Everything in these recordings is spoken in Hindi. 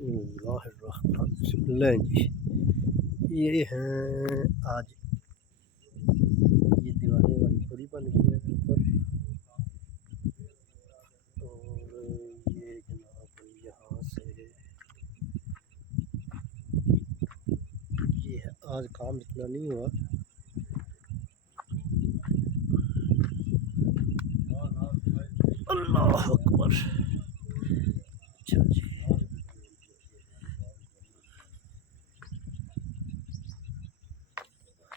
बिस्मिल्लाहिर्रहमानिर्रहीम। जी, ये हैं आज ये दीवारें वाली पूरी बन गई है ऊपर। और ये जनाब यहाँ से ये है, आज काम इतना नहीं हुआ। अल्लाह अकबर। अच्छा जी,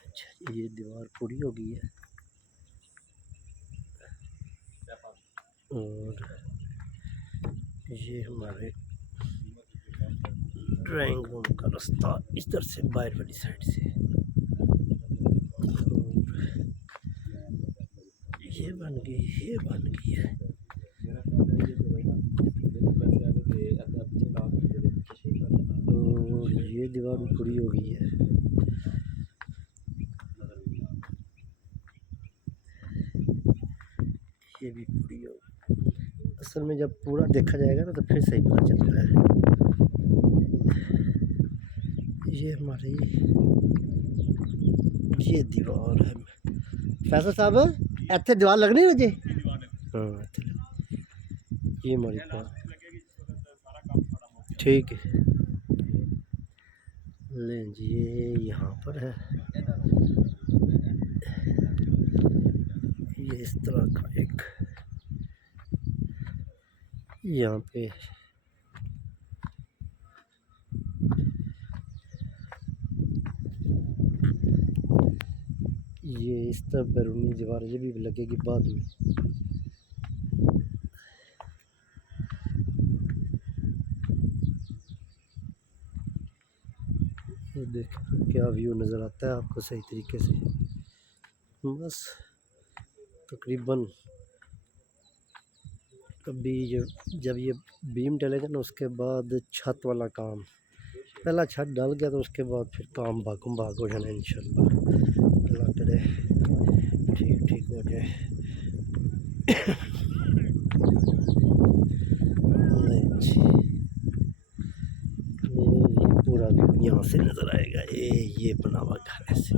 अच्छा ये दीवार पूरी हो गई है। और ये हमारे ड्राइंग रूम का रास्ता इधर से बाहर वाली साइड से। और ये बन गई है। और ये दीवार भी पूरी हो गई है। ये भी पूरी हो, असल में जब पूरा देखा जाएगा ना तो फिर सही पता चलता है। ये हमारी ये दीवार है। फैसल साहब इतने दीवार लगनी है जी। हाँ ये हमारी ठीक है। लें जी, ये यहाँ पर है। ये इस तरह का एक यहाँ पे ये इस तरह बैरूनी दीवार ये भी लगेगी बाद में। ये देखो क्या व्यू नज़र आता है आपको सही तरीके से। बस तकरीबन कभी जब ये बीम डलेगा ना उसके बाद छत वाला काम, पहला छत डल गया तो उसके बाद फिर काम भागम भाग हो जाना इंशाल्लाह। अल्लाह करे ठीक हो जाए। ये पूरा व्यू यहाँ से नज़र आएगा। ये बना हुआ घर ऐसे।